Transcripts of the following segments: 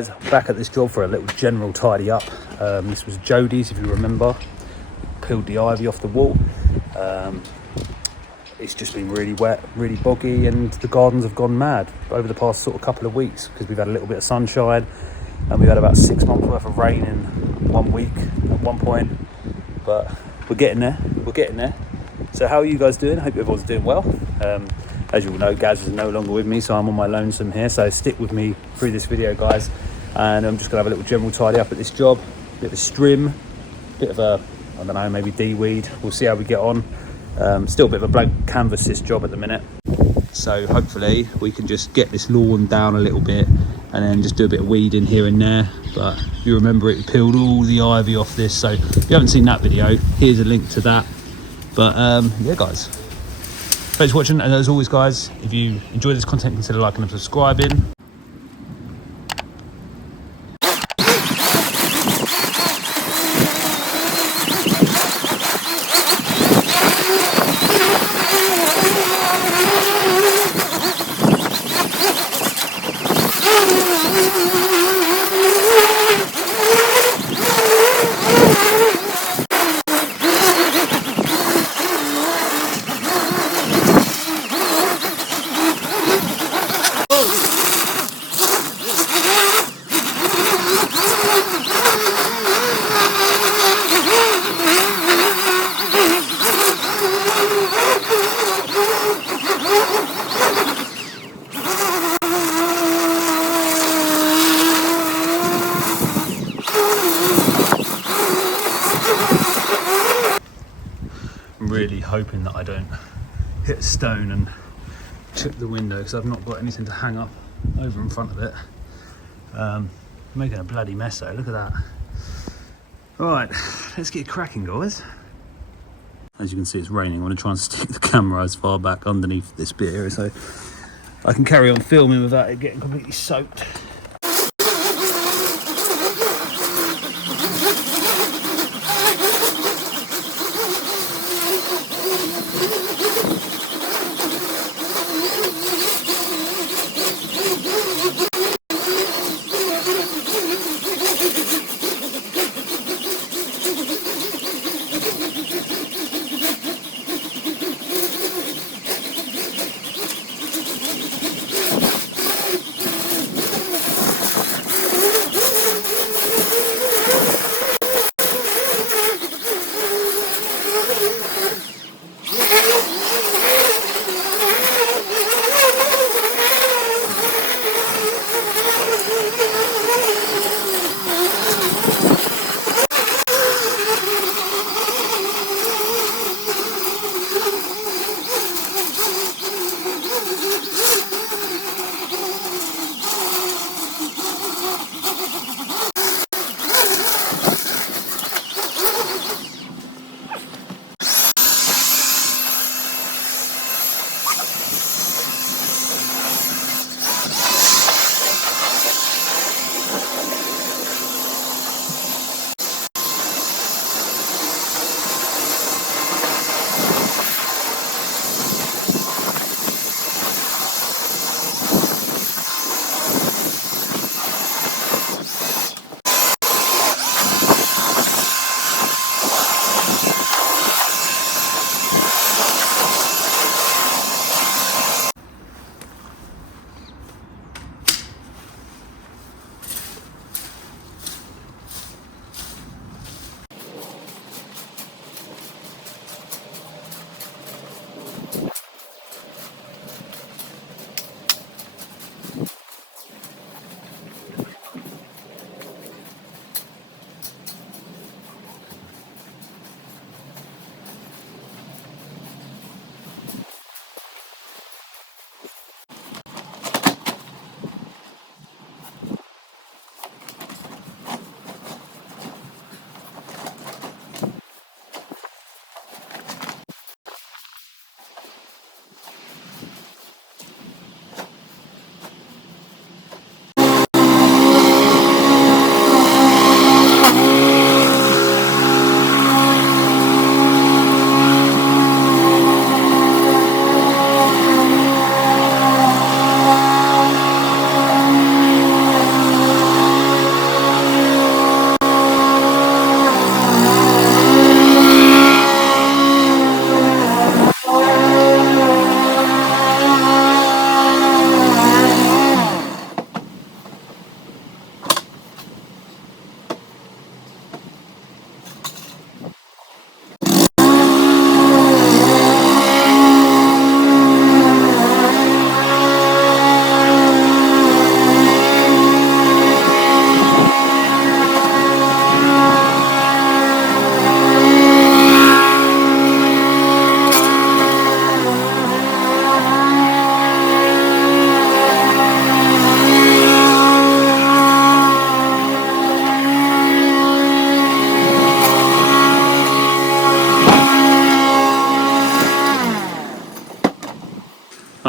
guys, back at this job for a little general tidy up. This was Jodie's, if you remember. Peeled the ivy off the wall. It's just been really wet, really boggy, and the gardens have gone mad over the past sort of couple of weeks because we've had a little bit of sunshine and we've had about 6 months worth of rain in 1 week at one point. But we're getting there. So how are you guys doing? I hope everyone's doing well. As you all know, Gaz is no longer with me, so I'm on my lonesome here. So stick with me through this video, guys. And I'm just gonna have a little general tidy up at this job. Bit of a strim, bit of a, I don't know, maybe de-weed. We'll see how we get on. Still a bit of a blank canvas, this job at the minute. So hopefully we can just get this lawn down a little bit and then just do a bit of weeding here and there. But if you remember, it peeled all the ivy off this. So if you haven't seen that video, here's a link to that. But yeah, guys, thanks for watching. And as always, guys, if you enjoy this content, consider liking and subscribing. Really hoping that I don't hit a stone and chip the window because I've not got anything to hang up over in front of it. Making a bloody mess though, look at that. Right, let's get cracking, guys. As you can see, it's raining. I'm going to try and stick the camera as far back underneath this bit here so I can carry on filming without it getting completely soaked.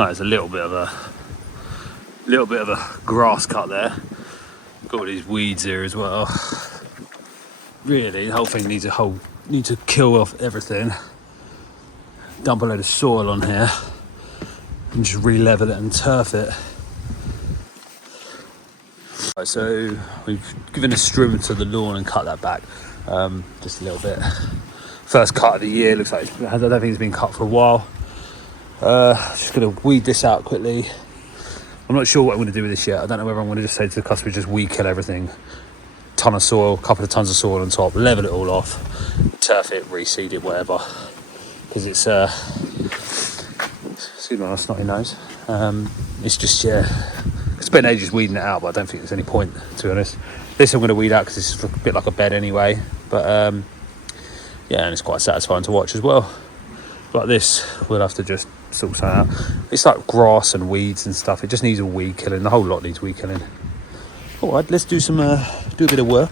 Oh, there's a little bit of a grass cut there. Got all these weeds here as well. Really, the whole thing needs to kill off everything. Dump a load of soil on here and just re-level it and turf it. Right, so we've given a trim to the lawn and cut that back just a little bit. First cut of the year, looks like I don't think it's been cut for a while. Just going to weed this out quickly. I'm not sure what I'm going to do with this yet. I don't know whether I'm going to just say to the customer, just weed kill everything. Ton of soil, couple of tons of soil on top, level it all off, turf it, reseed it, whatever. Because it's excuse me, my snotty nose. It's just, yeah, I spent ages weeding it out, but I don't think there's any point, to be honest. This I'm going to weed out because it's a bit like a bed anyway. But yeah, and it's quite satisfying to watch as well. Like this, we'll have to just sort that out. It's like grass and weeds and stuff. It just needs a weed killing. The whole lot needs weed killing. All right, let's do a bit of work.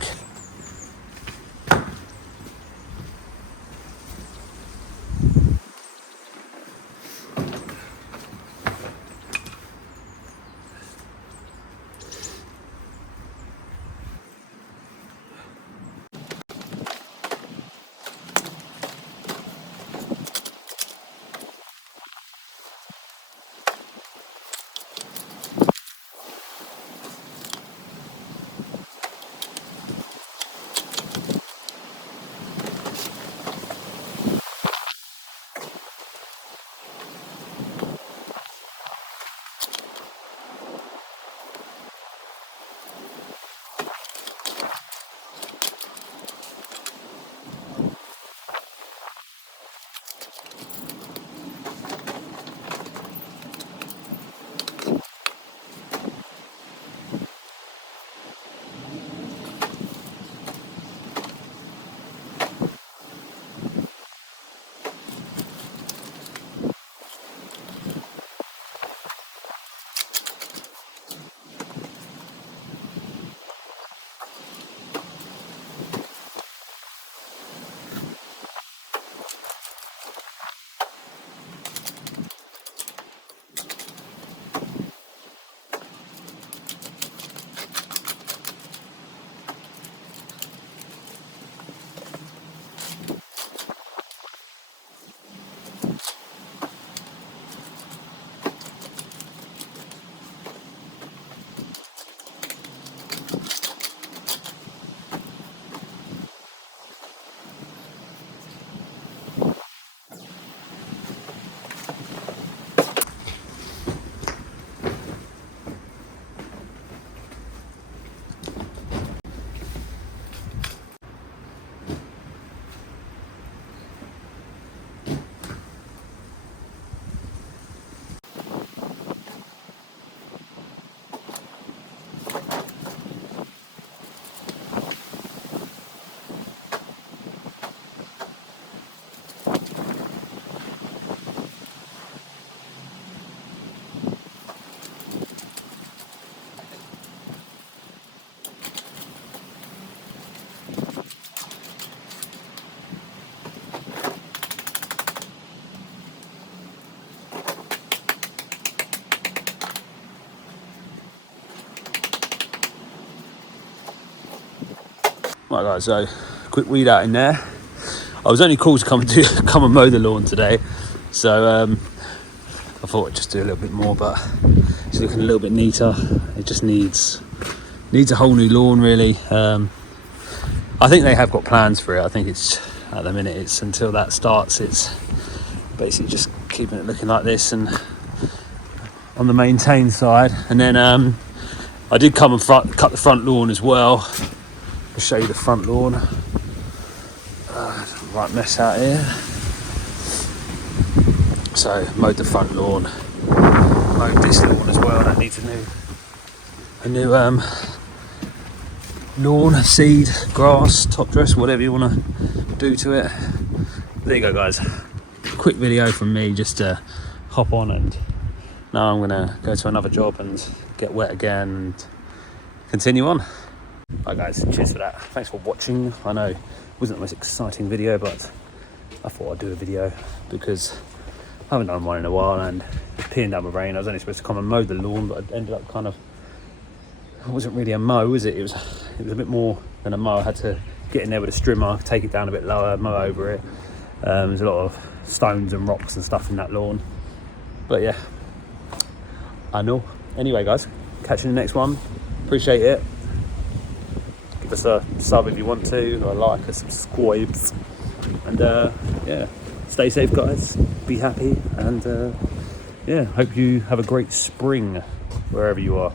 Right guys, so quick weed out in there. I was only called to come and mow the lawn today, so I thought I'd just do a little bit more, but it's looking a little bit neater. It just needs a whole new lawn really. I think they have got plans for it. I think it's, at the minute, it's until that starts, it's basically just keeping it looking like this and on the maintained side. And then I did come and cut the front lawn as well. I'll show you the front lawn. Right mess out here. So mowed the front lawn, mowed this lawn as well. That needs a new lawn, seed, grass, top dress, whatever you want to do to it. There you go guys, quick video from me just to hop on, and now I'm gonna go to another job and get wet again and continue on. Right guys, cheers for that. Thanks for watching. I know it wasn't the most exciting video, but I thought I'd do a video because I haven't done one in a while, and peeing down with rain. I was only supposed to come and mow the lawn, but I ended up kind of, it wasn't really a mow, was it? It was a bit more than a mow. I had to get in there with a strimmer, take it down a bit lower, mow over it. There's a lot of stones and rocks and stuff in that lawn. But yeah, I know. Anyway, guys, catch you in the next one. Appreciate it. Give us a sub if you want to, or a like, a subscribe. And yeah, stay safe, guys. Be happy. And yeah, hope you have a great spring wherever you are.